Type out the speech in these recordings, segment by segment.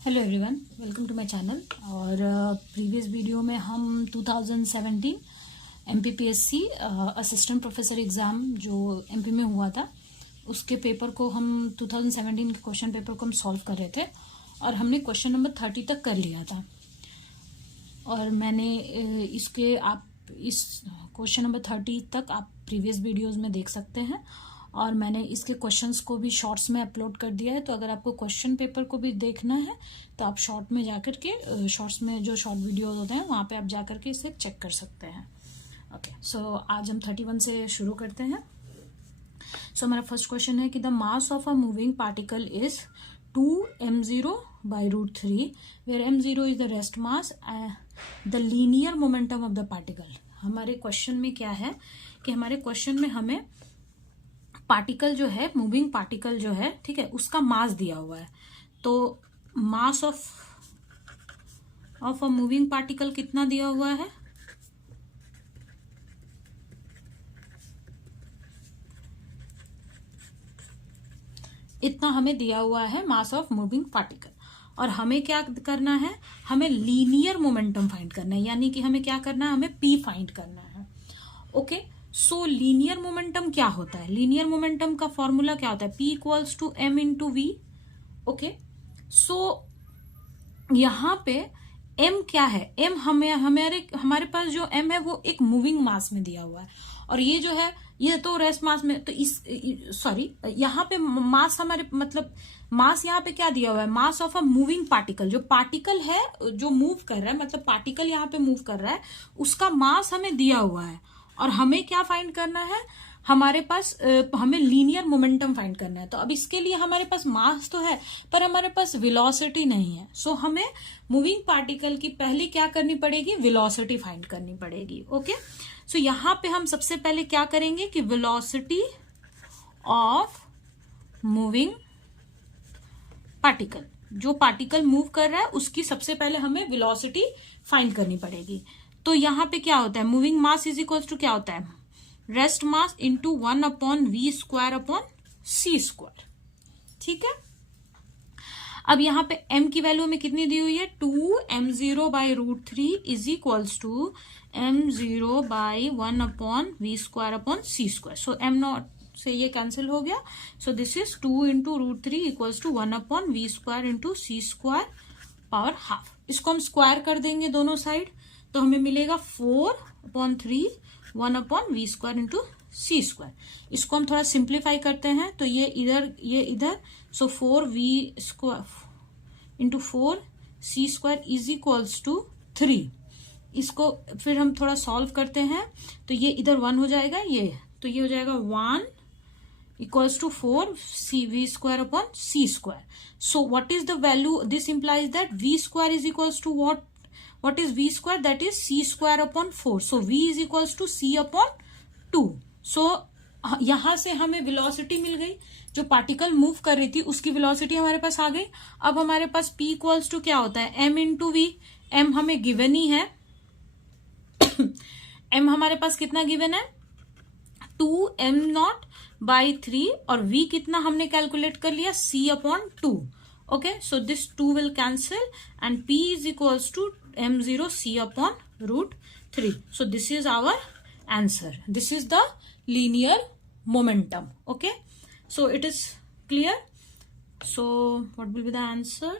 Hello everyone, welcome to my channel. और previous video में हम 2017 एमपीपीएससी असिस्टेंट प्रोफेसर एग्ज़ाम जो एमपी में हुआ था उसके पेपर को हम 2017 के क्वेश्चन पेपर को हम सॉल्व कर रहे थे और हमने क्वेश्चन नंबर 30 तक कर लिया था। और मैंने इसके आप इस क्वेश्चन नंबर 30 तक आप प्रीवियस वीडियोज़ में देख सकते हैं और मैंने इसके क्वेश्चंस को भी शॉर्ट्स में अपलोड कर दिया है। तो अगर आपको क्वेश्चन पेपर को भी देखना है तो आप शॉर्ट में जाकर के शॉर्ट्स में जो शॉर्ट वीडियोज होते हैं वहाँ पे आप जाकर के इसे चेक कर सकते हैं। ओके, सो आज हम 31 से शुरू करते हैं। सो हमारा फर्स्ट क्वेश्चन है कि the mass of a moving particle is 2m0/√3 where m0 is the rest mass, the linear momentum of the particle. हमारे क्वेश्चन में क्या है कि हमारे क्वेश्चन में हमें पार्टिकल जो है, मूविंग पार्टिकल जो है, ठीक है, उसका मास दिया हुआ है। तो मास ऑफ अ मूविंग पार्टिकल कितना दिया हुआ है? इतना हमें दिया हुआ है मास ऑफ मूविंग पार्टिकल। और हमें क्या करना है? हमें लीनियर मोमेंटम फाइंड करना है, यानी कि हमें क्या करना है? हमें पी फाइंड करना है। ओके, सो लीनियर मोमेंटम क्या होता है? लीनियर मोमेंटम का फॉर्मूला क्या होता है? P equals to m into V. Okay, so यहां पे m क्या है? m हमारे पास जो m है वो एक मूविंग मास में दिया हुआ है और ये जो है ये तो रेस्ट मास में, तो यहाँ पे मास हमारे मतलब मास यहाँ पे क्या दिया हुआ है? मास ऑफ अ मूविंग पार्टिकल। जो पार्टिकल है जो मूव कर रहा है, मतलब पार्टिकल यहाँ पे मूव कर रहा है, उसका मास हमें दिया हुआ है। और हमें क्या फाइंड करना है? हमारे पास हमें लीनियर मोमेंटम फाइंड करना है। तो अब इसके लिए हमारे पास मास तो है पर हमारे पास वेलोसिटी नहीं है। सो हमें मूविंग पार्टिकल की पहले क्या करनी पड़ेगी? वेलोसिटी फाइंड करनी पड़ेगी। ओके, सो यहां पे हम सबसे पहले क्या करेंगे कि वेलोसिटी ऑफ मूविंग पार्टिकल, जो पार्टिकल मूव कर रहा है उसकी सबसे पहले हमें वेलोसिटी फाइंड करनी पड़ेगी। तो यहां पे क्या होता है? Moving mass is equal to क्या होता है? Rest mass into 1/v²/c²। ठीक है, अब यहां पे m की वैल्यू में कितनी दी हुई है? 2m0/√3 is equals to m0/1/v²/c²। So m0 से ये कैंसिल हो गया। So this is 2 into √3 equals to 1/v²/c² power half. इसको हम स्क्वायर कर देंगे दोनों साइड तो हमें मिलेगा 4/3 1/v²/c²। इसको हम थोड़ा सिंप्लीफाई करते हैं तो ये इधर so 4v² into 4c² is equals to 3। इसको फिर हम थोड़ा सॉल्व करते हैं तो ये इधर 1 हो जाएगा, ये तो ये हो जाएगा 1 equals to 4v²/c². So what is the value? This implies that v² is equals to what? What is v²? That is c²/4. So v is equals to c/2. So यहां से हमें वेलोसिटी मिल गई, जो पार्टिकल मूव कर रही थी उसकी velocity हमारे पास आ गई। अब हमारे पास p इक्वल्स टू क्या होता है? m into v. m हमें गिवन ही है m हमारे पास कितना गिवन है? 2m0/3 और v कितना हमने कैलकुलेट कर लिया? c/2। Okay, so this 2 will cancel and p is equals to m0 c/√3। So this is our answer. This is the linear momentum. Okay, so it is clear. So what will be the answer?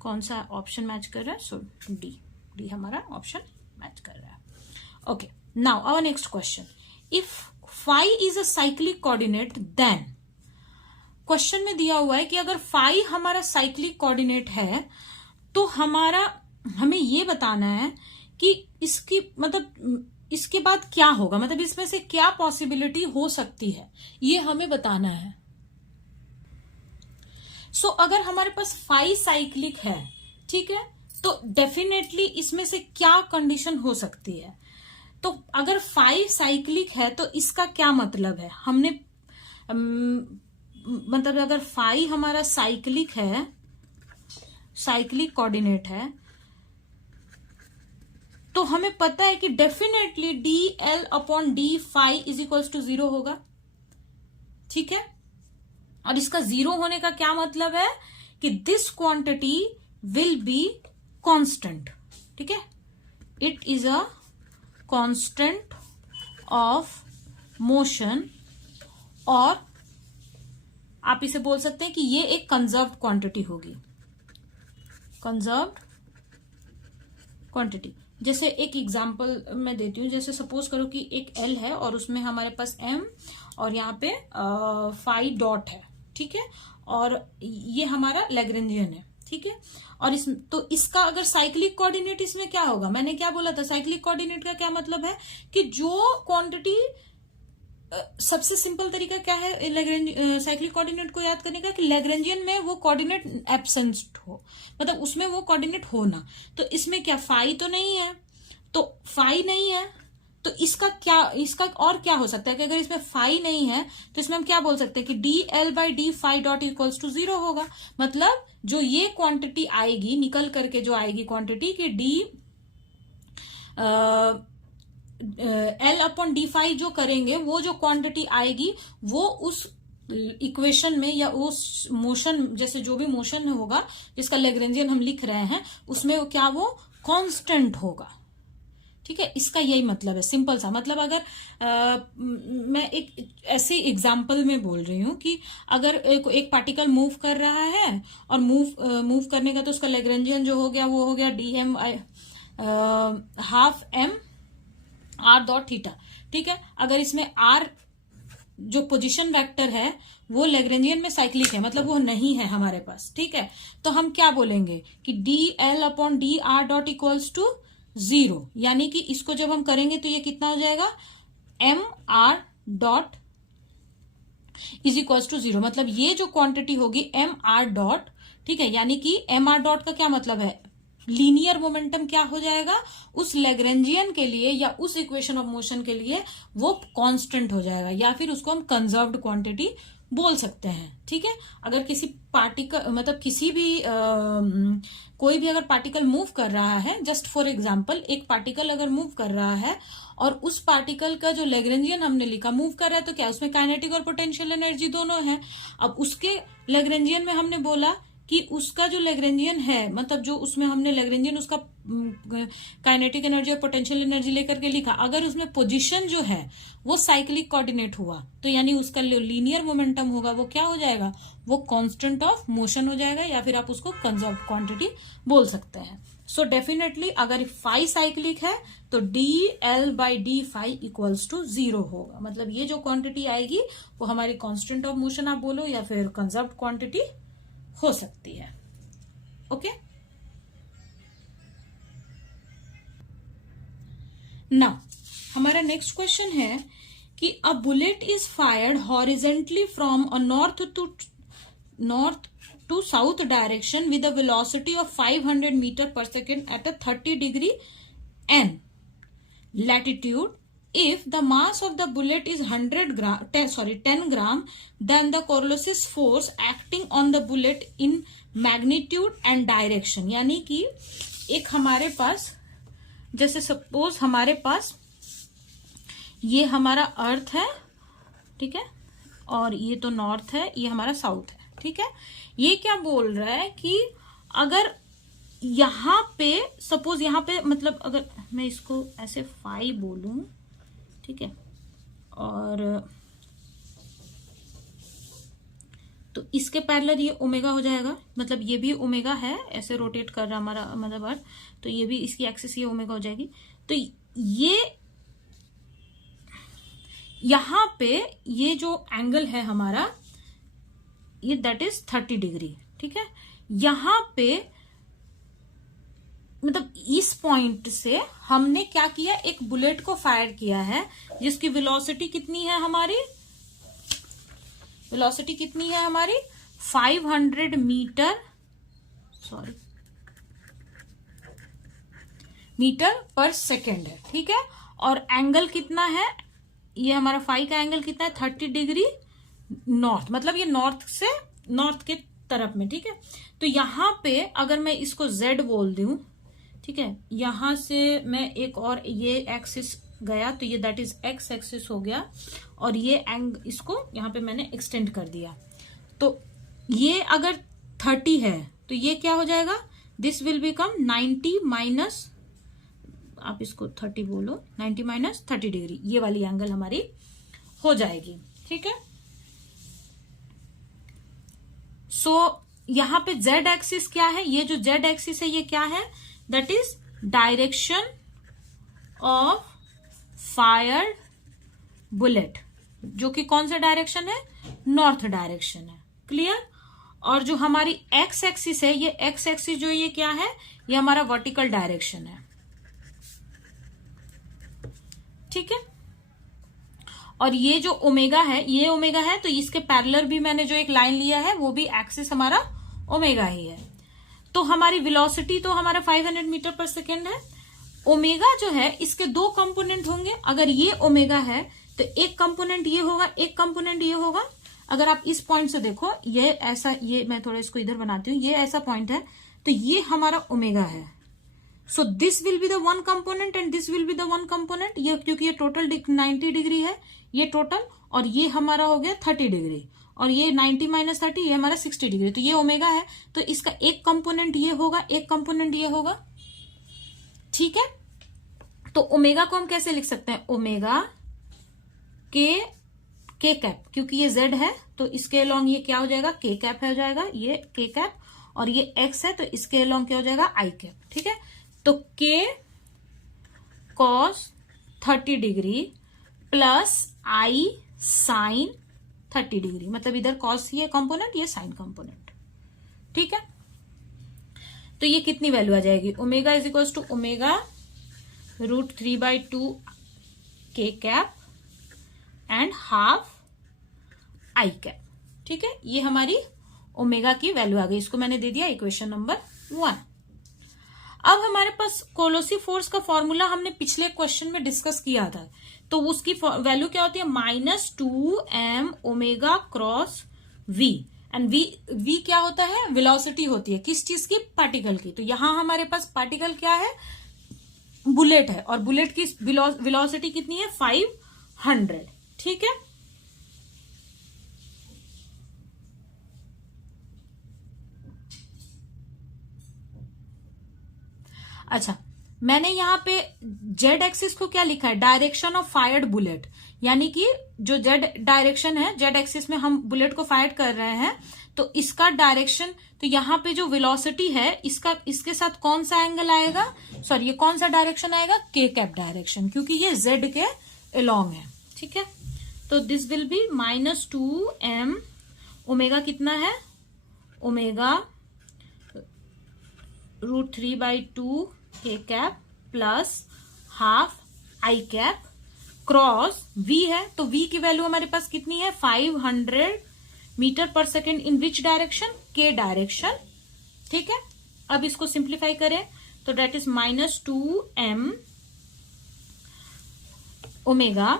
कौन सा option match कर रहा है? So D हमारा option match कर रहा है। Okay, now our next question. इफ phi is a cyclic coordinate then, question में दिया हुआ है कि अगर phi हमारा साइक्लिक कोऑर्डिनेट है तो हमें ये बताना है कि इसकी मतलब इसके बाद क्या होगा, मतलब इसमें से क्या पॉसिबिलिटी हो सकती है, ये हमें बताना है। सो अगर हमारे पास phi साइक्लिक है, ठीक है, तो डेफिनेटली इसमें से क्या कंडीशन हो सकती है? तो अगर phi साइक्लिक है तो इसका क्या मतलब है? हमने मतलब अगर phi हमारा साइक्लिक है, साइक्लिक कोऑर्डिनेट है, तो हमें पता है कि definitely dl/d phi is equals to 0 होगा। ठीक है, और इसका 0 होने का क्या मतलब है कि this quantity will be constant, ठीक है, it is a constant of motion, और आप इसे बोल सकते हैं कि ये एक कंजर्व्ड क्वांटिटी होगी, कंजर्व्ड क्वांटिटी। जैसे एक एग्जांपल मैं देती हूँ, जैसे सपोज करो कि एक एल है और उसमें हमारे पास एम और यहाँ पे फाई डॉट है, ठीक है, और ये हमारा लैग्रेंजियन है, ठीक है, और तो इसका अगर साइक्लिक कोऑर्डिनेट इसमें क्या होगा, मैंने क्या बोला था, साइक्लिक कोऑर्डिनेट का क्या मतलब है कि जो क्वांटिटी, सबसे सिंपल तरीका क्या है साइक्लिक कोऑर्डिनेट को याद करने का, कि लैग्रेंजियन में वो कोऑर्डिनेट एब्सेंट हो, मतलब उसमें वो कोऑर्डिनेट हो ना। तो इसमें क्या फाई तो नहीं है, तो फाई नहीं है, तो इसका क्या, इसका और क्या हो सकता है कि अगर इसमें फाई नहीं है तो इसमें हम क्या बोल सकते हैं कि d l by d phi dot equals to 0 होगा। मतलब जो ये क्वांटिटी आएगी निकल करके, जो आएगी क्वांटिटी कि d l upon d phi जो करेंगे, वो जो क्वांटिटी आएगी वो उस इक्वेशन में या उस मोशन, जैसे जो भी मोशन होगा जिसका लैग्रेंजियन हम लिख रहे हैं, उसमें क्या वो कांस्टेंट होगा, ठीक है। इसका यही मतलब है, सिंपल सा मतलब। अगर मैं एक ऐसे एग्जाम्पल में बोल रही हूं कि अगर एक पार्टिकल मूव कर रहा है और मूव करने का तो उसका लैग्रेंजियन जो हो गया वो हो गया d m half m r dot theta, ठीक है। अगर इसमें आर जो पोजीशन वेक्टर है वो लैग्रेंजियन में साइक्लिक है, मतलब वो नहीं है हमारे पास, ठीक है, तो हम क्या बोलेंगे कि d l upon d r dot equals to 0, यानी कि इसको जब हम करेंगे तो ये कितना हो जाएगा, m r dot is equals to 0, मतलब ये जो क्वांटिटी होगी एम आर डॉट, ठीक है, यानी कि एम आर डॉट का क्या मतलब है, लीनियर मोमेंटम क्या हो जाएगा उस लैग्रेंजियन के लिए या उस इक्वेशन ऑफ मोशन के लिए, वो कांस्टेंट हो जाएगा, या फिर उसको हम कंजर्व्ड क्वांटिटी बोल सकते हैं, ठीक है। अगर किसी पार्टिकल, मतलब किसी भी कोई भी अगर पार्टिकल मूव कर रहा है, जस्ट फॉर एग्जांपल एक पार्टिकल अगर मूव कर रहा है और उस पार्टिकल का जो लैग्रेंजियन हमने लिखा, मूव कर रहा है तो क्या उसमें काइनेटिक और पोटेंशियल एनर्जी दोनों है। अब उसके लैग्रेंजियन में हमने बोला कि उसका जो लैग्रेंजियन है, मतलब जो उसमें हमने लैग्रेंजियन उसका काइनेटिक एनर्जी और पोटेंशियल एनर्जी लेकर के लिखा, अगर उसमें पोजीशन जो है वो साइक्लिक कोऑर्डिनेट हुआ तो यानी उसका लीनियर मोमेंटम होगा वो क्या हो जाएगा, वो कांस्टेंट ऑफ मोशन हो जाएगा, या फिर आप उसको कंजर्व्ड क्वांटिटी बोल सकते हैं। सो डेफिनेटली अगर फाई साइक्लिक है तो d l by d phi equals to 0 होगा, मतलब ये जो क्वांटिटी आएगी वो हमारी कांस्टेंट ऑफ मोशन आप बोलो या फिर कंजर्व्ड क्वांटिटी हो सकती है। ओके, नाउ हमारा नेक्स्ट क्वेश्चन है कि a bullet is fired horizontally from a north to south direction with a velocity of 500 metre पर second at a 30 degree N latitude. If the mass of the bullet is 10 gram, then the coriolis force acting on the bullet in magnitude and direction, यानी कि एक हमारे पास, जैसे suppose हमारे पास ये हमारा अर्थ है, ठीक है, और ये तो नॉर्थ है, ये हमारा साउथ है, ठीक है। ये क्या बोल रहा है कि अगर यहां पे सपोज यहां पे, मतलब अगर मैं इसको ऐसे फाई बोलूं, ठीक है, और तो इसके पैरेलल ये ओमेगा हो जाएगा, मतलब ये भी ओमेगा है, ऐसे रोटेट कर रहा हमारा मतलब अर्थ, तो ये भी इसकी एक्सिस ये ओमेगा हो जाएगी। तो ये यहां पे ये जो एंगल है हमारा ये दैट इज 30 डिग्री, ठीक है। यहां पे मतलब इस पॉइंट से हमने क्या किया, एक बुलेट को फायर किया है जिसकी वेलोसिटी कितनी है हमारी, वेलोसिटी कितनी है हमारी 500 मीटर पर सेकेंड है, ठीक है। और एंगल कितना है, ये हमारा फाई का एंगल कितना है 30 डिग्री नॉर्थ, मतलब ये नॉर्थ से नॉर्थ के तरफ में, ठीक है। तो यहां पे अगर मैं इसको Z बोल दूं, ठीक है, यहां से मैं एक और ये एक्सिस गया तो ये दैट इज एक्स एक्सिस हो गया, और ये इसको यहां पे मैंने एक्सटेंड कर दिया। तो ये अगर 30 है तो ये क्या हो जाएगा, दिस विल बिकम 90 माइनस, आप इसको 30 बोलो, 90 माइनस 30 डिग्री, ये वाली एंगल हमारी हो जाएगी। ठीक है, सो यहां पे जेड एक्सिस क्या है, ये जो जेड एक्सिस है ये क्या है, that is direction of fired bullet, जो कि कौन सा डायरेक्शन है, नॉर्थ डायरेक्शन है। क्लियर। और जो हमारी एक्स एक्सिस है, ये एक्स एक्सिस जो ये क्या है, ये हमारा वर्टिकल डायरेक्शन है। ठीक है, और ये जो ओमेगा है, ये ओमेगा है, तो इसके पैरेलल भी मैंने जो एक लाइन लिया है वो भी एक्सिस हमारा ओमेगा ही है। तो हमारी वेलोसिटी तो हमारा 500 मीटर पर सेकेंड है। ओमेगा जो है इसके दो कंपोनेंट होंगे, अगर ये ओमेगा है तो एक कंपोनेंट ये होगा, एक कंपोनेंट ये होगा। अगर आप इस पॉइंट से देखो, ये ऐसा, ये मैं थोड़ा इसको इधर बनाती हूँ, ये ऐसा पॉइंट है तो ये हमारा ओमेगा है। So this will be the one component and this will be the one component, ये क्योंकि ये टोटल 90 डिग्री है ये टोटल, और ये हमारा हो गया 30 डिग्री, और ये 90 माइनस 30 ये हमारा 60 डिग्री, तो ये ओमेगा है, तो इसका एक कंपोनेंट ये होगा, एक कंपोनेंट ये होगा। ठीक है, तो ओमेगा को हम कैसे लिख सकते हैं, ओमेगा के कैप, क्योंकि ये जेड है तो इसके अलोंग ये क्या हो जाएगा, के कैप हो जाएगा, ये के कैप, और ये एक्स है तो इसके अलोंग क्या हो जाएगा, आई कैप। ठीक है, तो के कॉस 30 डिग्री प्लस आई साइन 30 डिग्री, मतलब इधर कॉस ये कंपोनेंट, ये साइन कंपोनेंट। ठीक है, तो ये कितनी वैल्यू आ जाएगी, omega is equal to omega √3/2 के cap and half i cap. ठीक है, ये हमारी ओमेगा की वैल्यू आ गई, इसको मैंने दे दिया इक्वेशन नंबर 1। अब हमारे पास कोलोसी फोर्स का फॉर्मूला हमने पिछले क्वेश्चन में डिस्कस किया था, तो उसकी वैल्यू क्या होती है, -2m omega cross v, and v क्या होता है, वेलोसिटी होती है, किस चीज की, पार्टिकल की। तो यहां हमारे पास पार्टिकल क्या है, बुलेट है, और बुलेट की वेलोसिटी कितनी है, 500। ठीक है, अच्छा, मैंने यहां पे जेड एक्सिस को क्या लिखा है, डायरेक्शन ऑफ फायर्ड बुलेट, यानी कि जो जेड डायरेक्शन है, जेड एक्सिस में हम बुलेट को फायर कर रहे हैं, तो इसका डायरेक्शन, तो यहां पे जो वेलोसिटी है इसका, इसके साथ कौन सा एंगल आएगा, सॉरी ये कौन सा डायरेक्शन आएगा, के कैप डायरेक्शन, क्योंकि ये जेड के अलोंग है। ठीक है, तो this will B -2m, omega कितना है, ओमेगा √3/2 के cap plus half i cap cross v है, तो v की वैल्यू हमारे पास कितनी है, 500 मीटर पर सेकेंड इन विच डायरेक्शन, के डायरेक्शन। ठीक है, अब इसको सिंप्लीफाई करें तो डेट इज -2m ओमेगा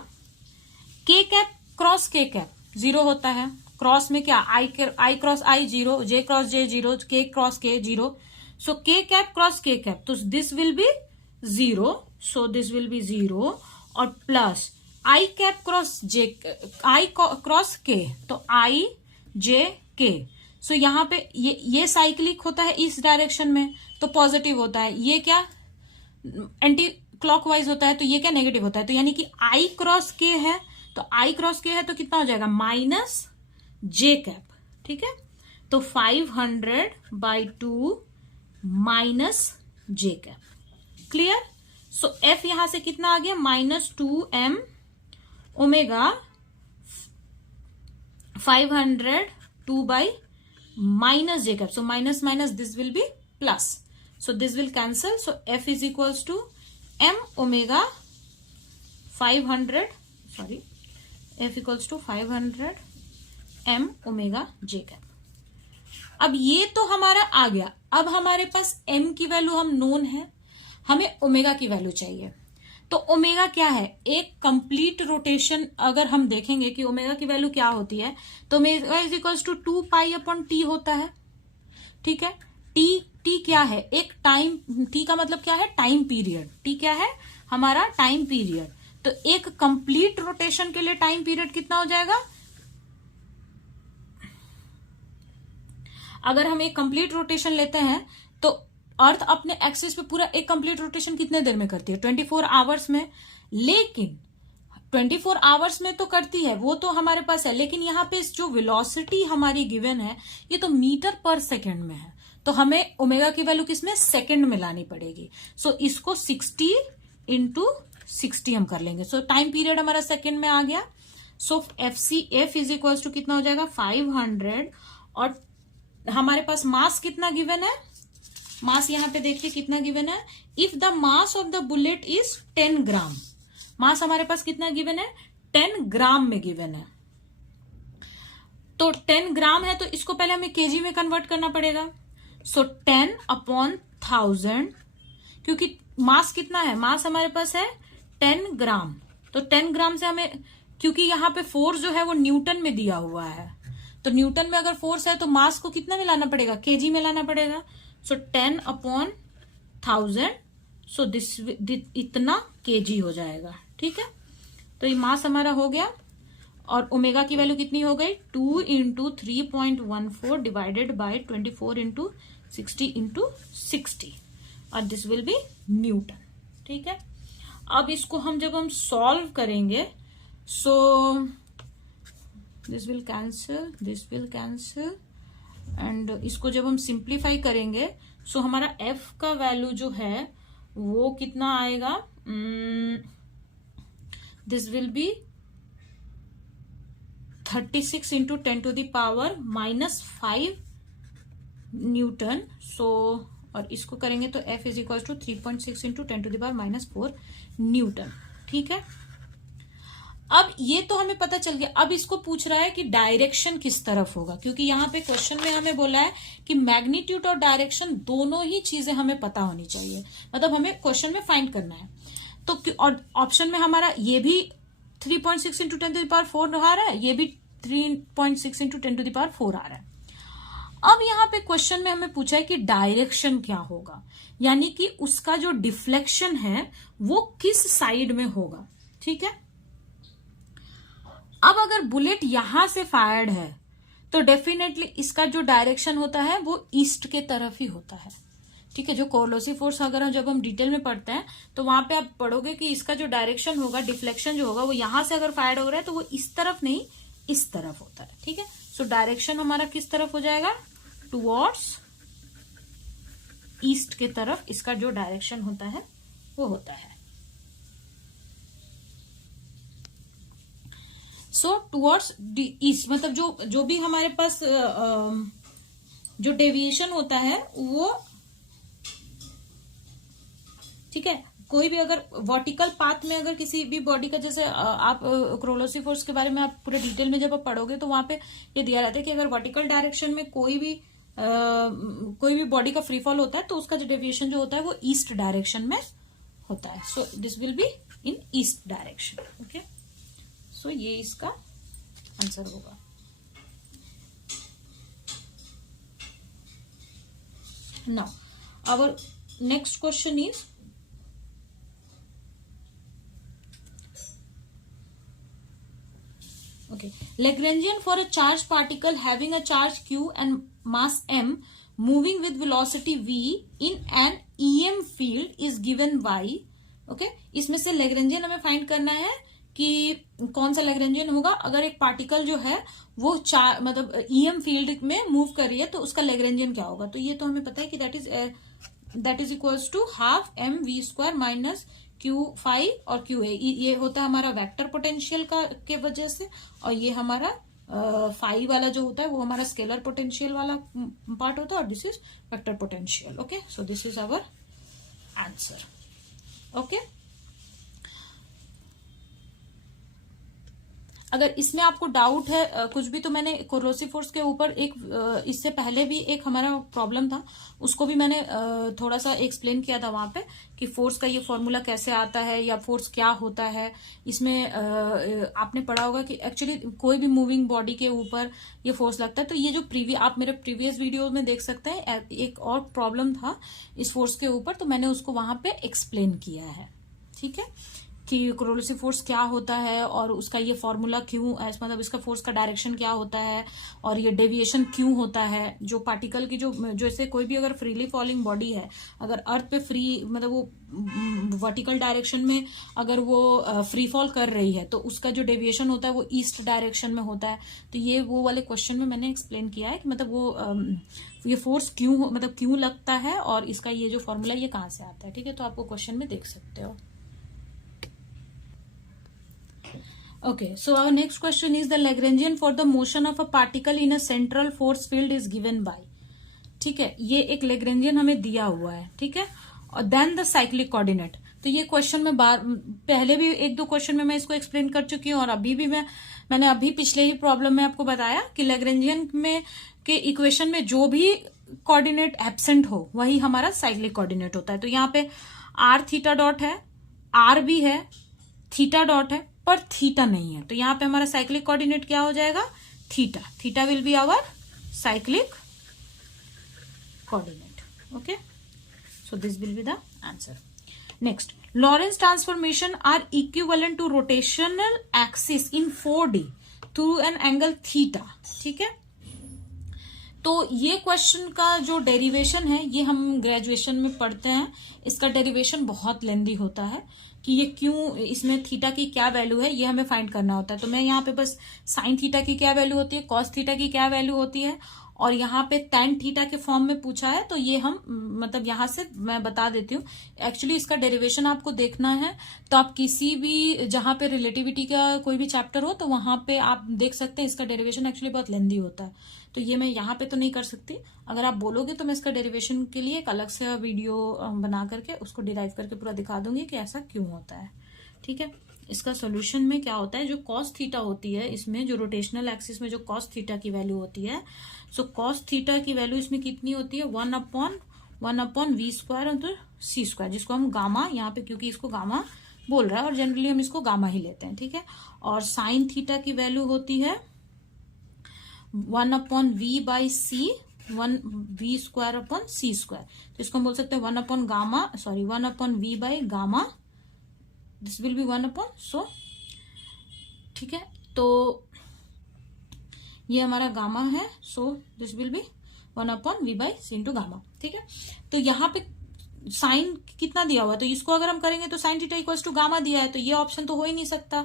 के कैप क्रॉस के कैप 0 होता है, क्रॉस में क्या, आई क्रॉस आई 0, जे क्रॉस जे 0, के क्रॉस के 0, सो के कैप क्रॉस के कैप, तो this will B 0, so this will B 0, और प्लस आई कैप क्रॉस जे, आई क्रॉस के, तो आई जे के, सो यहां पे ये साइक्लिक होता है इस डायरेक्शन में तो पॉजिटिव होता है, ये क्या एंटी क्लॉकवाइज होता है तो ये क्या नेगेटिव होता है, तो यानी कि आई क्रॉस के है, तो आई क्रॉस के है तो कितना हो जाएगा, -j कैप। ठीक है, तो 500/2 -j cap. Clear, so f यहां से कितना आ गया, -2m omega 500/2 -j cap, so minus minus this will be plus, so this will cancel, so f is equals to m omega 500, sorry f equals to 500 m omega j cap. अब ये तो हमारा आ गया, अब हमारे पास m की वैल्यू हम नोन है, हमें ओमेगा की वैल्यू चाहिए। तो ओमेगा क्या है, एक कंप्लीट रोटेशन अगर हम देखेंगे कि ओमेगा की वैल्यू क्या होती है, तो omega is equals to 2π/t होता है। ठीक है, टी क्या है, एक टाइम, टी का मतलब क्या है, टाइम पीरियड, टी क्या है हमारा टाइम पीरियड, तो एक कंप्लीट रोटेशन के लिए टाइम पीरियड कितना हो जाएगा, अगर हम एक कंप्लीट रोटेशन लेते हैं तो अर्थ अपने एक्सिस पे पूरा एक कंप्लीट रोटेशन कितने देर में करती है? 24 आवर्स में। लेकिन 24 आवर्स में तो करती है, वो तो हमारे पास है, लेकिन यहाँ पे जो वेलोसिटी हमारी गिवन है ये तो मीटर पर सेकेंड में है, तो हमें ओमेगा की वैल्यू किसमें? सेकेंड में लानी पड़ेगी। सो इसको 60 इंटू 60 हम कर लेंगे। सो टाइम पीरियड हमारा सेकेंड में आ गया। सो एफ इज इक्वल टू कितना हो जाएगा? 500। और हमारे पास मास कितना गिवन है? मास यहां पे देखिए कितना गिवन है। If the mass of the bullet is 10 ग्राम, मास हमारे पास कितना गिवन है? 10 ग्राम में गिवन है। तो 10 ग्राम है तो इसको पहले हमें केजी में कन्वर्ट करना पड़ेगा। सो 10/1000, क्योंकि मास कितना है? मास हमारे पास है 10 ग्राम। तो 10 ग्राम से हमें, क्योंकि यहाँ पे फोर्स जो है वो न्यूटन में दिया हुआ है, तो न्यूटन में अगर फोर्स है तो मास को कितना में लाना पड़ेगा? केजी में लाना पड़ेगा। सो 10/1000, सो दिस इतना केजी हो जाएगा। ठीक है, तो ये मास हमारा हो गया। और ओमेगा की वैल्यू कितनी हो गई? 2 into 3.14 divided by 24 into 60 into 60, और दिस विल बी न्यूटन। ठीक है, अब इसको जब हम सॉल्व करेंगे, सो दिस विल कैंसिल एंड इसको जब हम सिंप्लीफाई करेंगे, सो हमारा एफ का वैल्यू जो है वो कितना आएगा? This will be 36 into 10⁻⁻5 newton. So और इसको करेंगे तो F is equal to 3.6 into 10⁻⁻4 newton. ठीक है, अब ये तो हमें पता चल गया। अब इसको पूछ रहा है कि डायरेक्शन किस तरफ होगा, क्योंकि यहाँ पे क्वेश्चन में हमें बोला है कि मैग्नीट्यूड और डायरेक्शन दोनों ही चीजें हमें पता होनी चाहिए, मतलब हमें क्वेश्चन में फाइंड करना है। तो और ऑप्शन में हमारा ये भी 3.6 इंटू 10⁻4 आ रहा है, ये भी 3.6 इंटू 10⁻4 आ रहा है। अब यहाँ पे क्वेश्चन में हमें पूछा है कि डायरेक्शन क्या होगा, यानी कि उसका जो डिफ्लेक्शन है वो किस साइड में होगा। ठीक है, अब अगर बुलेट यहां से फायर्ड है तो डेफिनेटली इसका जो डायरेक्शन होता है वो ईस्ट के तरफ ही होता है। ठीक है, जो कोरोसिव फोर्स अगर जब हम डिटेल में पढ़ते हैं तो वहां पे आप पढ़ोगे कि इसका जो डायरेक्शन होगा, डिफ्लेक्शन जो होगा, वो यहां से अगर फायर्ड हो रहा है तो वो इस तरफ नहीं इस तरफ होता है। ठीक है, सो डायरेक्शन हमारा किस तरफ हो जाएगा? टुवर्ड्स ईस्ट के तरफ इसका जो डायरेक्शन होता है वो होता है। सो टुवर्ड्स ईस्ट, मतलब जो भी हमारे पास जो डेविएशन होता है वो, ठीक है, कोई भी अगर वर्टिकल पाथ में अगर किसी भी बॉडी का, जैसे आप कोरोसिव फोर्स के बारे में आप पूरे डिटेल में जब आप पढ़ोगे तो वहां पे ये दिया रहता है कि अगर वर्टिकल डायरेक्शन में कोई भी बॉडी का फ्री फॉल होता है तो उसका जो डेविएशन जो होता है वो ईस्ट डायरेक्शन में होता है। So this will be in east direction. Okay, so ये इसका आंसर होगा। Now our next question is, okay, Lagrangian for a charged particle having a charge q and mass m moving with velocity v in an EM field is given by, okay, इसमें से Lagrangian हमें find करना है कि कौन सा Lagrangian होगा अगर एक पार्टिकल जो है वो मतलब EM फील्ड में मूव कर रही है तो उसका Lagrangian क्या होगा। तो ये तो हमें पता है कि that is equals to half mv² minus Q5 और QA, ये होता है हमारा वेक्टर पोटेंशियल के वजह से, और ये हमारा फाई वाला जो होता है वो हमारा स्केलर पोटेंशियल वाला पार्ट होता है, और this is vector potential. Okay, so this is our answer. Okay, अगर इसमें आपको डाउट है कुछ भी, तो मैंने कोरोसिव फोर्स के ऊपर एक इससे पहले भी एक हमारा प्रॉब्लम था, उसको भी मैंने थोड़ा सा एक्सप्लेन किया था वहां पे कि फोर्स का ये फॉर्मूला कैसे आता है या फोर्स क्या होता है। इसमें आपने पढ़ा होगा कि एक्चुअली कोई भी मूविंग बॉडी के ऊपर ये फोर्स लगता है। तो ये जो आप मेरे प्रीवियस वीडियो में देख सकते हैं, एक और प्रॉब्लम था इस फोर्स के ऊपर, तो मैंने उसको वहां पे एक्सप्लेन किया है। ठीक है, कि कोरोसिव फोर्स क्या होता है और उसका ये फॉर्मूला क्यों, मतलब इसका फोर्स का डायरेक्शन क्या होता है और ये डेविएशन क्यों होता है। जो पार्टिकल की जो जैसे कोई भी अगर फ्रीली फॉलिंग बॉडी है, अगर अर्थ पे फ्री मतलब वो वर्टिकल डायरेक्शन में अगर वो फ्री फॉल कर रही है तो उसका जो डेविएशन होता है वो ईस्ट डायरेक्शन में होता है। तो ये वो वाले क्वेश्चन में मैंने एक्सप्लेन किया है कि मतलब वो ये फोर्स क्यों मतलब क्यों लगता है और इसका ये जो फॉर्मूला ये कहाँ से आता है। ठीक है, तो आपको क्वेश्चन में देख सकते हो। Okay, so our next question is the Lagrangian for the motion of a particle in a central force field is given by। ठीक है, ये एक Lagrangian हमें दिया हुआ है। ठीक है, और देन द साइक्लिक कोऑर्डिनेट। तो ये क्वेश्चन में पहले भी एक दो क्वेश्चन में मैं इसको एक्सप्लेन कर चुकी हूँ और अभी भी मैंने अभी पिछले ही प्रॉब्लम में आपको बताया कि Lagrangian में के इक्वेशन में जो भी कोऑर्डिनेट एब्सेंट हो वही हमारा साइक्लिक कोऑर्डिनेट होता है। तो यहाँ पे आर थीटा डॉट है, आर भी है, थीटा डॉट है, पर थीटा नहीं है। तो यहाँ पे हमारा साइक्लिक कोऑर्डिनेट क्या हो जाएगा, theta. Theta will be our cyclic coordinate. Okay, so this will be the answer. Next, Lorentz transformation are equivalent to rotational axis in 4D through an angle theta. ठीक है, तो ये क्वेश्चन का जो derivation है ये हम ग्रेजुएशन में पढ़ते हैं। इसका डेरिवेशन बहुत लेंदी होता है कि ये क्यों, इसमें थीटा की क्या वैल्यू है ये हमें फाइंड करना होता है। तो मैं यहाँ पे बस साइन थीटा की क्या वैल्यू होती है, कॉस थीटा की क्या वैल्यू होती है और यहाँ पे tan थीटा के फॉर्म में पूछा है तो ये हम मतलब यहाँ से मैं बता देती हूँ। एक्चुअली इसका डेरिवेशन आपको देखना है तो आप किसी भी जहां पे रिलेटिविटी का कोई भी चैप्टर हो तो वहां पे आप देख सकते हैं। इसका डेरिवेशन एक्चुअली बहुत लेंदी होता है तो ये मैं यहाँ पे तो नहीं कर सकती। अगर आप बोलोगे तो मैं इसका डेरिवेशन के लिए एक अलग से वीडियो बना करके उसको डिराइव करके पूरा दिखा दूंगी कि ऐसा क्यों होता है। ठीक है, इसका सोल्यूशन में क्या होता है, जो कॉस थीटा होती है इसमें, जो रोटेशनल एक्सिस में जो कॉस थीटा की वैल्यू होती है, सो कॉस थीटा की वैल्यू इसमें कितनी होती है, 1/1/v² और c स्क्वायर, जिसको हम गामा यहाँ पे, क्योंकि इसको गामा बोल रहा है और जनरली हम इसको गामा ही लेते हैं। ठीक है, और साइन थीटा की वैल्यू होती है 1/v/c 1v²/c²। तो इसको हम बोल सकते हैं 1/v/गामा, दिस विल बी 1/, ठीक है, तो ये हमारा गामा है, so this will B 1/v/c into gamma. ठीक है, तो यहाँ पे साइन कितना दिया हुआ है तो इसको अगर हम करेंगे तो sine theta equals to gamma दिया है तो ये ऑप्शन तो हो ही नहीं सकता।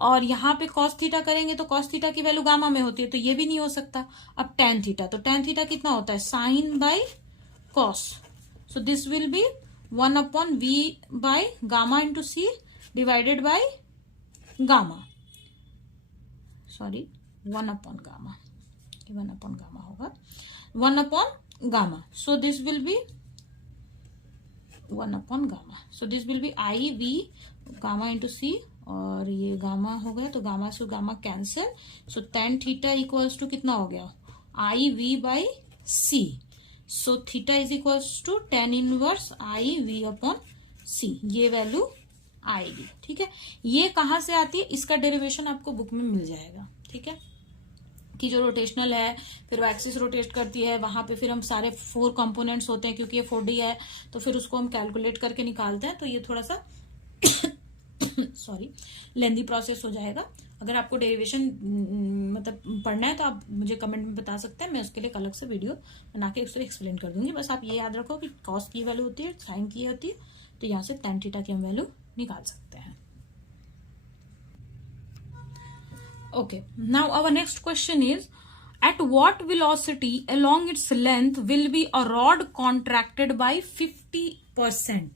और यहाँ पे कॉस थीटा करेंगे तो कॉस थीटा की वैल्यू गामा में होती है तो ये भी नहीं हो सकता। अब tan थीटा, तो tan थीटा कितना होता है, sine by cos, so this will be 1/v/गामा into c divided by gamma, sorry 1/गामा, 1/गामा होगा, 1/गामा, सो दिस विल बी 1/गामा, so this will I V gamma into c और ये गामा हो गया तो गामा से gamma cancel, so tan theta equals to कितना हो गया, IV/c, so theta is equals to tan inverse IV/c, ये वैल्यू आएगी। ठीक है, ये कहां से आती है, इसका डेरिवेशन आपको बुक में मिल जाएगा। ठीक है, कि जो रोटेशनल है फिर वो एक्सिस रोटेट करती है, वहां पे फिर हम सारे 4 कंपोनेंट्स होते हैं क्योंकि ये 4D है तो फिर उसको हम कैलकुलेट करके निकालते हैं। तो ये थोड़ा सा सॉरी लेंदी प्रोसेस हो जाएगा। अगर आपको डेरिवेशन मतलब पढ़ना है तो आप मुझे कमेंट में बता सकते हैं, मैं उसके लिए एक अलग से वीडियो बना के उसको एक्सप्लेन कर दूंगी। बस आप ये याद रखो कि कॉस की वैल्यू होती है, साइन की होती है, तो यहाँ से tan थीटा की हम वैल्यू निकाल सकते हैं। Okay, now our next question is, at what velocity along its length will be a rod contracted by 50%?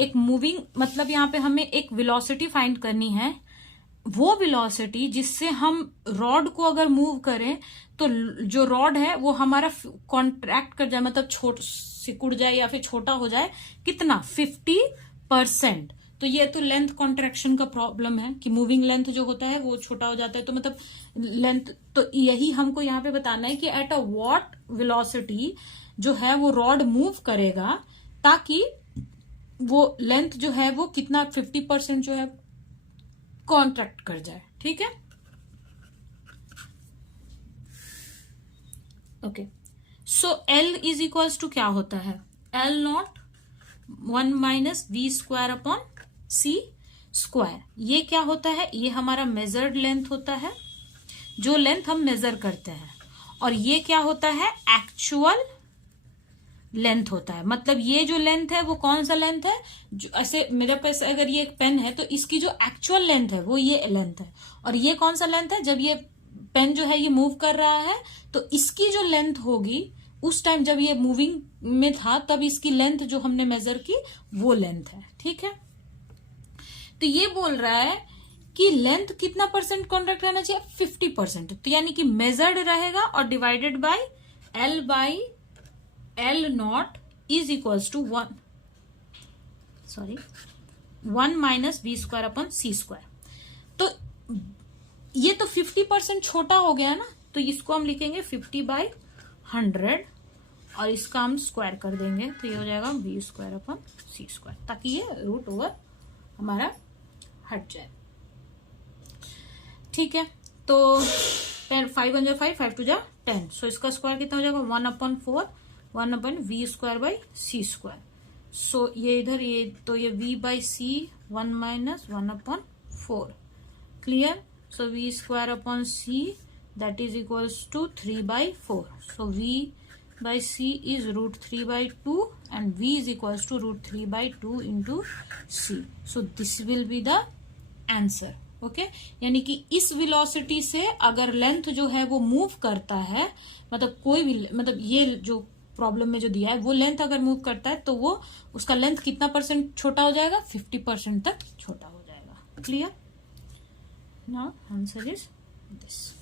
एक मूविंग मतलब यहाँ पे हमें एक वेलोसिटी फाइंड करनी है, वो वेलोसिटी जिससे हम रॉड को अगर मूव करें तो जो रॉड है वो हमारा कॉन्ट्रैक्ट कर जाए, मतलब सिकुड़ जाए या फिर छोटा हो जाए, कितना, 50%। तो ये तो लेंथ कॉन्ट्रैक्शन का प्रॉब्लम है कि मूविंग लेंथ जो होता है वो छोटा हो जाता है, तो मतलब लेंथ, तो यही हमको यहाँ पे बताना है कि एट अ व्हाट वेलोसिटी जो है वो रॉड मूव करेगा ताकि वो लेंथ जो है वो कितना 50% जो है कॉन्ट्रैक्ट कर जाए। ठीक है, okay, so L is equals to क्या होता है, L0 1 - v² / c, स्क्वायर। ये क्या होता है, ये हमारा मेजर्ड लेंथ होता है, जो लेंथ हम मेजर करते हैं, और ये क्या होता है, एक्चुअल लेंथ होता है। मतलब ये जो लेंथ है वो कौन सा लेंथ है, जो ऐसे मेरे पास अगर ये एक पेन है तो इसकी जो एक्चुअल लेंथ है वो ये लेंथ है, और ये कौन सा लेंथ है, जब ये पेन जो है ये मूव कर रहा है तो इसकी जो लेंथ होगी उस टाइम जब ये मूविंग में था तब इसकी लेंथ जो हमने मेजर की वो लेंथ है। ठीक है, तो ये बोल रहा है कि लेंथ कितना परसेंट कॉन्ट्रैक्ट रहना चाहिए, 50%। तो यानी कि मेजर्ड रहेगा और divided by L not is equals to 1 minus v square upon c square. तो ये तो 50% छोटा हो गया ना, तो इसको हम लिखेंगे 50/100 और इसका हम स्क्वायर कर देंगे, तो ये हो जाएगा v square upon c square, ताकि ये रूट ओवर हमारा हट जाए। ठीक है, तो 5 1 5 5 2 10, सो इसका स्क्वायर कितना हो जाएगा 1/4 1/v square by c square. So ये इधर ये तो ये v by c 1 minus 1/4 clear. So v square upon c that is equals to 3/4। So v by c is √3/2 and v is equals to √3/2 into c. So this will be the answer. Okay यानी कि इस velocity से अगर length जो है वो move करता है, मतलब कोई भी मतलब ये जो प्रॉब्लम में जो दिया है वो लेंथ अगर मूव करता है तो वो उसका लेंथ कितना परसेंट छोटा हो जाएगा, 50% तक छोटा हो जाएगा। Clear, now answer is this.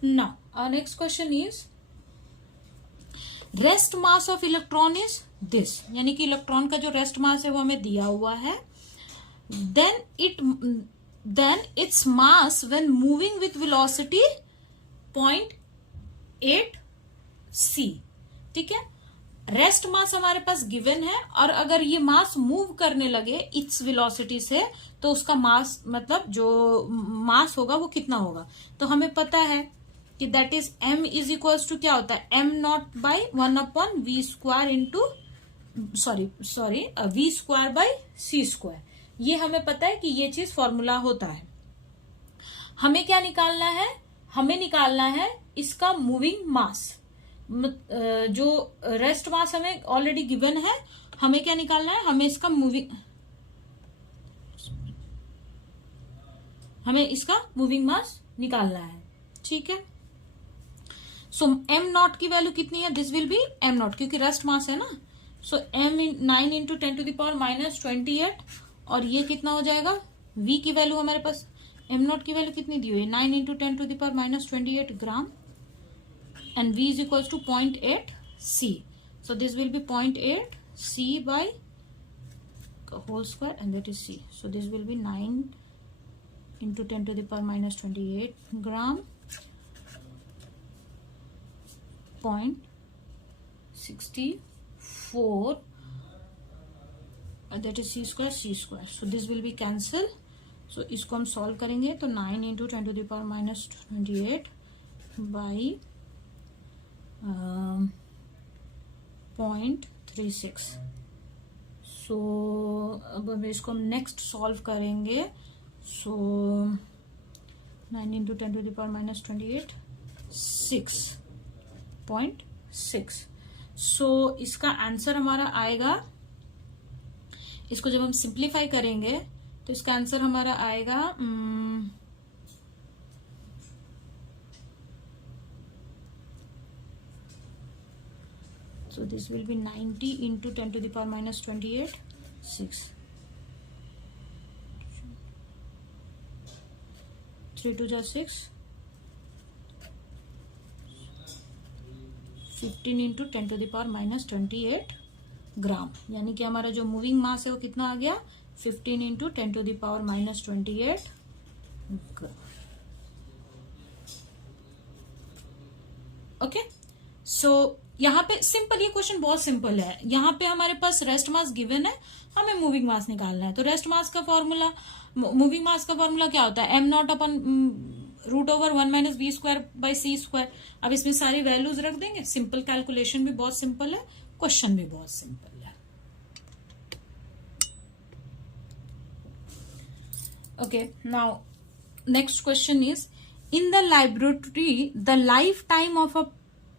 Now, our next question is rest mass of electron is this, यानी कि इलेक्ट्रॉन का जो रेस्ट मास है वो हमें दिया हुआ है। then its mass when moving with velocity 0.8 c। ठीक है, रेस्ट मास हमारे पास गिवन है, और अगर ये मास मूव करने लगे इस वेलोसिटी से तो उसका मास मतलब जो मास होगा वो कितना होगा। तो हमें पता है कि that is m is equals to क्या होता है, m not by 1/v square into sorry v square by c square. ये हमें पता है कि ये चीज फॉर्मूला होता है। हमें क्या निकालना है, हमें निकालना है इसका मूविंग मास। जो रेस्ट मास हमें ऑलरेडी गिवन है, हमें क्या निकालना है, हमें इसका मूविंग मास निकालना है। ठीक है, सो m नॉट की वैल्यू कितनी है, this will B m not, क्योंकि रेस्ट मास है ना। सो m 9 इंटू 10⁻⁻28, और ये कितना हो जाएगा, v की वैल्यू हमारे पास m नॉट की वैल्यू कितनी दी हुई है 9 into 10⁻⁻28 gram, and v is equals to 0.8 c. So this will be 0.8 c by whole square, and that is c. So this will be 9 into 10⁻⁻28 gram 0.64, and that is c square c square. So this will be cancel. So इसको हम solve करेंगे तो 9 into 10⁻⁻28 by 0.36। सो अब हम इसको next solve करेंगे। सो 9 into 10⁻⁻28 6.6। सो इसका answer हमारा आएगा, इसको जब हम सिंप्लीफाई करेंगे तो इसका आंसर हमारा आएगा so this will be 90 into 10⁻⁻28 6 3 2 जा 6 15 into 10⁻⁻28 ग्राम, यानी कि हमारा जो मूविंग मास है वो कितना आ गया 15 into 10⁻⁻28 ग्राम। ओके, सो यहाँ पे सिंपल, ये क्वेश्चन बहुत सिंपल है। यहाँ पे हमारे पास रेस्ट मास गिवन है, हमें मूविंग मास निकालना है। तो रेस्ट मास का फॉर्मूला, मूविंग मास का फॉर्मूला क्या होता है, m not upon √1 - v square by c square. अब इसमें सारी वैल्यूज रख देंगे, सिंपल कैलकुलेशन भी बहुत सिंपल है, क्वेश्चन भी बहुत सिंपल है। Okay, now next question is, in the laboratory the lifetime of a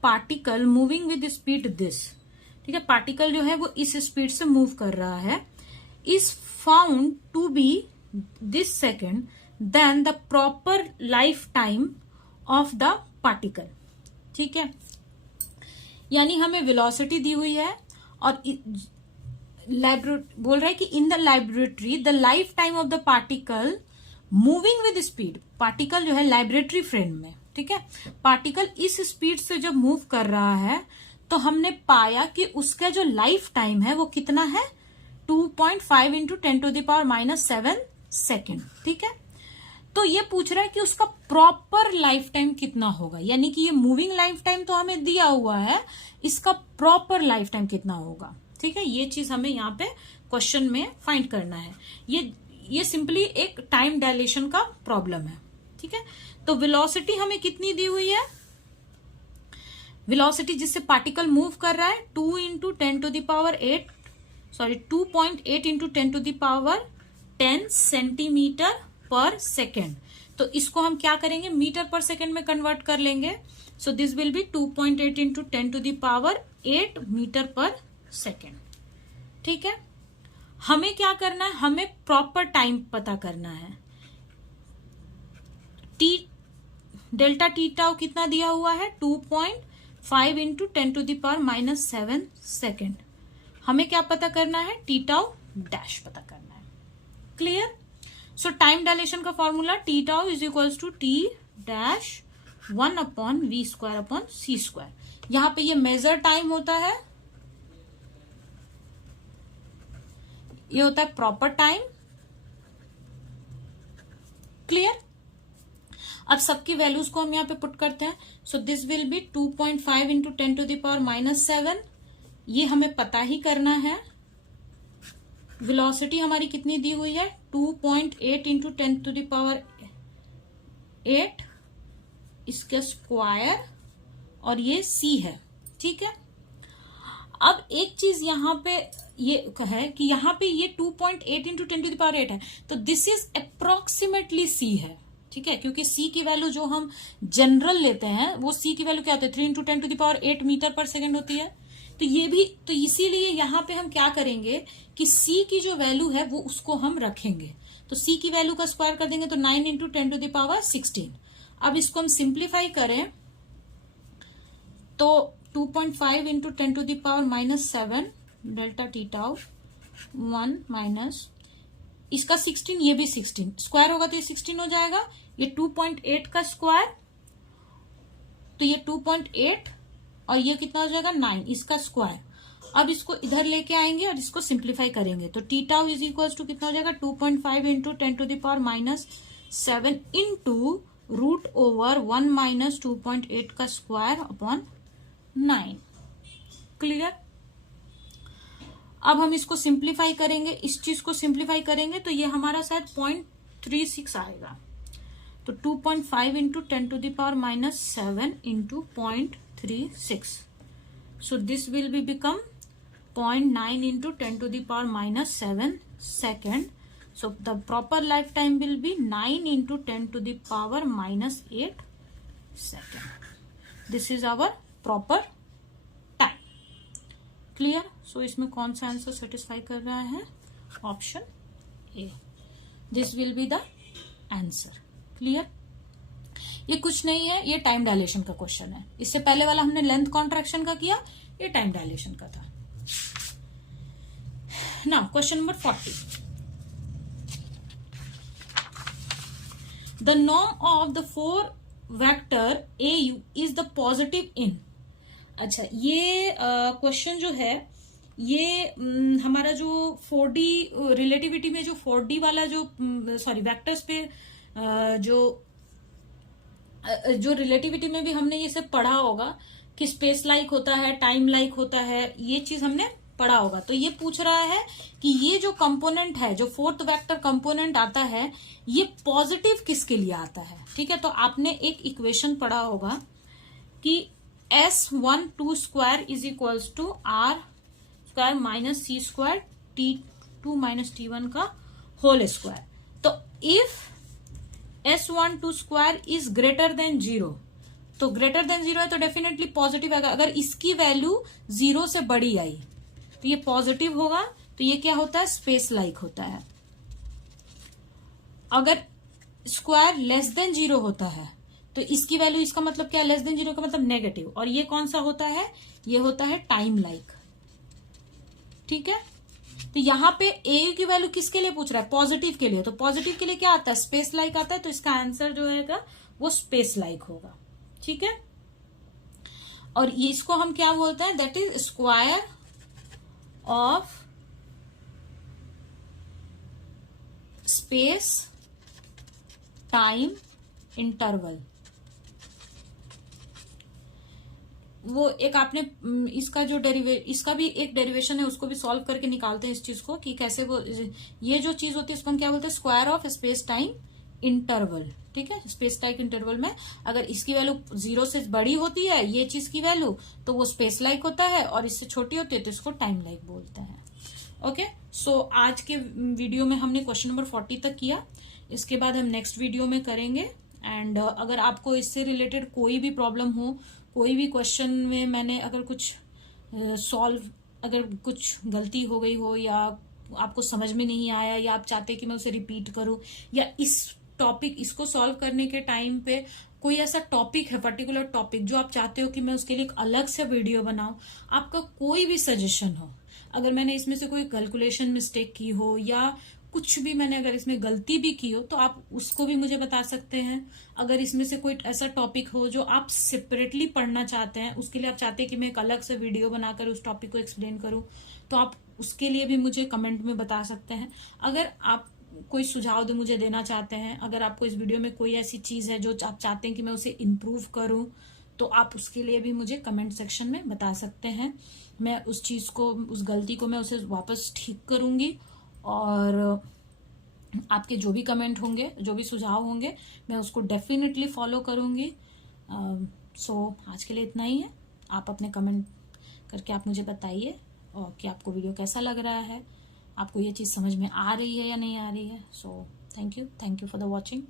particle moving with speed this, ठीक है, पार्टिकल जो है वो इस स्पीड से मूव कर रहा है, is found to be this second than the proper lifetime of the particle, ठीक है, यानी हमें वेलोसिटी दी हुई है और बोल रहा है कि in the laboratory the life time of the particle moving with speed, particle जो है लैबोरेटरी फ्रेम में, ठीक है, पार्टिकल इस स्पीड से जब मूव कर रहा है तो हमने पाया कि उसका जो लाइफ टाइम है वो कितना है, 2.5 इंटू 10⁻⁻7 सेकेंड, ठीक है। तो ये पूछ रहा है कि उसका प्रॉपर लाइफ टाइम कितना होगा, यानी कि ये मूविंग लाइफ टाइम तो हमें दिया हुआ है, इसका प्रॉपर लाइफ टाइम कितना होगा, ठीक है, ये चीज हमें यहाँ पे क्वेश्चन में फाइंड करना है। ये सिंपली एक टाइम डायलेशन का प्रॉब्लम है, ठीक है। तो वेलोसिटी हमें कितनी दी हुई है, वेलोसिटी जिससे पार्टिकल मूव कर रहा है 2.8 इंटू 10 सेंटीमीटर पर सेकेंड। तो इसको हम क्या करेंगे, मीटर पर सेकेंड में कन्वर्ट कर लेंगे। So this will be 2.8 into 10⁸ metre पर सेकेंड, ठीक है। हमें क्या करना है, हमें प्रॉपर टाइम पता करना है। डेल्टा टी टाउ कितना दिया हुआ है, 2.5 इंटू 10⁻⁻7 सेकेंड। हमें क्या पता करना है, टी टाउ डैश पता करना है। क्लियर। सो टाइम डायलेशन का formula t tau is equals to t dash 1/v²/c²। यहां पे ये मेजर टाइम होता है, ये होता है प्रॉपर टाइम। क्लियर। अब सबकी वैल्यूज को हम यहाँ पे पुट करते हैं। सो दिस विल बी 2.5 इंटू 10⁻⁻7। ये हमें पता ही करना है। वेलोसिटी हमारी कितनी दी हुई है, 2.8 इंटू 10⁸, इसका स्क्वायर, और ये c है, ठीक है। अब एक चीज यहाँ पे ये है कि यहाँ पे ये 2.8 इंटू 10⁸ है, तो दिस इज अप्रोक्सीमेटली c है, ठीक है, क्योंकि c की वैल्यू जो हम जनरल लेते हैं वो c की वैल्यू क्या होती है, 3 इंटू 10⁸ मीटर पर सेकेंड होती है। तो ये भी, तो इसीलिए यहाँ पे हम क्या करेंगे कि c की जो वैल्यू है वो उसको हम रखेंगे। तो c की वैल्यू का स्क्वायर कर देंगे तो 9 इंटू 10⁻16। अब इसको हम सिंप्लीफाई करें तो 2.5 into 10⁻⁻7 delta T tau 1 minus इसका 16, ये भी 16, स्क्वायर होगा तो ये 16 हो जाएगा। ये 2.8 का स्क्वायर, तो ये 2.8 और ये कितना हो जाएगा 9, इसका स्क्वायर। अब इसको इधर लेके आएंगे और इसको सिंप्लीफाई करेंगे तो t tau is equal to कितना हो जाएगा, 2.5 into 10⁻⁻7 into root over 1 minus 2.8 का स्क्वायर अपॉन 9। क्लियर। अब हम इसको सिंप्लीफाई करेंगे, इस चीज को सिंप्लीफाई करेंगे तो ये हमारा शायद 0.36 आएगा। तो 2.5 इंटू 10⁻⁻7 इंटू 0.36, so this will be become 0.9 into 10⁻⁻7 second. So the proper life time will be 9 into 10⁻⁻8 second. This is our proper time. Clear. So इसमें कौन सा आंसर सेटिस्फाई कर रहा है, option A, this will be the answer. Clear. ये कुछ नहीं है, ये टाइम डायलेशन का क्वेश्चन है। इससे पहले वाला हमने लेंथ कॉन्ट्रैक्शन का किया, ये टाइम डायलेशन का था। Now question number 40, the norm of the 4 vector AU is the positive in. अच्छा, ये क्वेश्चन जो है ये हमारा जो 4D रिलेटिविटी में जो 4D वाला जो वेक्टर्स पे जो रिलेटिविटी में भी हमने ये सब पढ़ा होगा कि स्पेस लाइक होता है, टाइम लाइक होता है, ये चीज हमने पढ़ा होगा। तो ये पूछ रहा है कि ये जो कंपोनेंट है, जो 4th वेक्टर कंपोनेंट आता है, ये पॉजिटिव किसके लिए आता है। ठीक है, तो आपने एक इक्वेशन पढ़ा होगा कि S12 square is equals to R square minus C square T2 minus T1 का होल स्क्वायर। तो if S12 square is greater than 0, तो ग्रेटर देन 0 है तो डेफिनेटली पॉजिटिव आएगा। अगर इसकी वैल्यू 0 से बड़ी आई तो ये पॉजिटिव होगा, तो ये क्या होता है, स्पेस लाइक होता है। अगर स्क्वायर लेस देन 0 होता है तो इसकी वैल्यू, इसका मतलब क्या है, लेस देन 0 का मतलब नेगेटिव, और ये कौन सा होता है, ये होता है टाइम लाइक। ठीक है, तो यहां पे ए की वैल्यू किसके लिए पूछ रहा है, पॉजिटिव के लिए, तो पॉजिटिव के लिए क्या आता है, स्पेस लाइक आता है, तो इसका आंसर जो है वो स्पेस लाइक होगा। ठीक है, और ये इसको हम क्या बोलते हैं, that is square of space time interval. वो एक आपने इसका जो इसका भी एक डेरिवेशन है, उसको भी सॉल्व करके निकालते हैं इस चीज को कि कैसे वो, ये जो चीज होती है इसको हम क्या बोलते हैं, square of space time interval. ठीक है, स्पेस टाइम इंटरवल में अगर इसकी वैल्यू 0 से बड़ी होती है ये चीज की वैल्यू, तो वो स्पेस लाइक होता है, और इससे छोटी होती है तो इसको टाइम लाइक बोलते हैं। ओके, सो आज के वीडियो में हमने क्वेश्चन नंबर 40 तक किया, इसके बाद हम नेक्स्ट वीडियो में करेंगे। एंड अगर आपको इससे रिलेटेड कोई भी प्रॉब्लम हो, कोई भी क्वेश्चन में मैंने अगर कुछ सॉल्व, अगर कुछ गलती हो गई हो, या आपको समझ में नहीं आया, या आप चाहते कि मैं उसे रिपीट करूं, या इस टॉपिक, इसको सॉल्व करने के टाइम पे कोई ऐसा टॉपिक है, पर्टिकुलर टॉपिक जो आप चाहते हो कि मैं उसके लिए एक अलग से वीडियो बनाऊं, आपका कोई भी सजेशन हो, अगर मैंने इसमें से कोई कैलकुलेशन मिस्टेक की हो या कुछ भी मैंने अगर इसमें गलती भी की हो, तो आप उसको भी मुझे बता सकते हैं। अगर इसमें से कोई ऐसा टॉपिक हो जो आप सेपरेटली पढ़ना चाहते हैं, उसके लिए आप चाहते हैं कि मैं एक अलग से वीडियो बनाकर उस टॉपिक को एक्सप्लेन करूं, तो आप उसके लिए भी मुझे कमेंट में बता सकते हैं। अगर आप कोई सुझाव मुझे देना चाहते हैं, अगर आपको इस वीडियो में कोई ऐसी चीज है जो आप चाहते हैं कि मैं उसे इम्प्रूव करूं, तो आप उसके लिए भी मुझे कमेंट सेक्शन में बता सकते हैं। मैं उस चीज को, उस गलती को मैं उसे वापस ठीक करूंगी, और आपके जो भी कमेंट होंगे, जो भी सुझाव होंगे, मैं उसको डेफिनेटली फॉलो करूंगी। सो आज के लिए इतना ही है। आप अपने कमेंट करके आप मुझे बताइए और कि आपको वीडियो कैसा लग रहा है, आपको ये चीज़ समझ में आ रही है या नहीं आ रही है। So thank you for the watching.